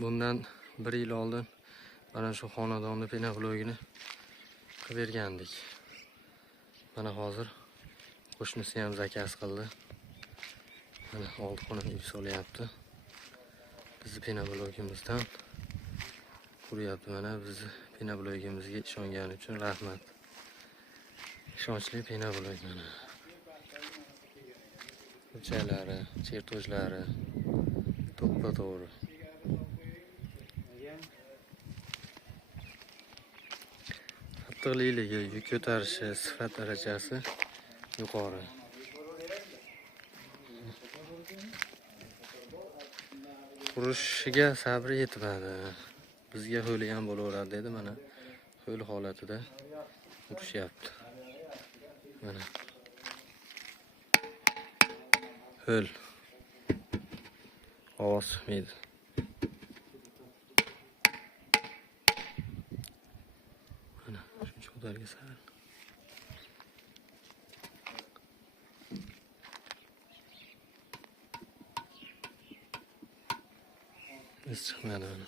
Bundan 1 yil oldin mana shu xonadonni penoblogini qilib bergandik. Mana hozir qo'shnisi ham zakaz qildi. Mana oldi xona uy solyapti. Bizni penoblogimizdan quryapti. Mana bizni penoblogimizga ishongani uchun rahmat. Ishonchli penoblog mana. Burchaklari, chertojlari to'ppa-to'g'ri. Qattiqligi, yuk ko'tarishi, sifat darajasi yuqori. Qurishiga sabri yetmadi. Bizga ho'li ham bo'laveradi dedi. Mana ho'l holatida urishyapti. Mana ho'l. Ovoz chiqmaydi. Mana shuncha ko'targa sal. Biz chiqmadi mana.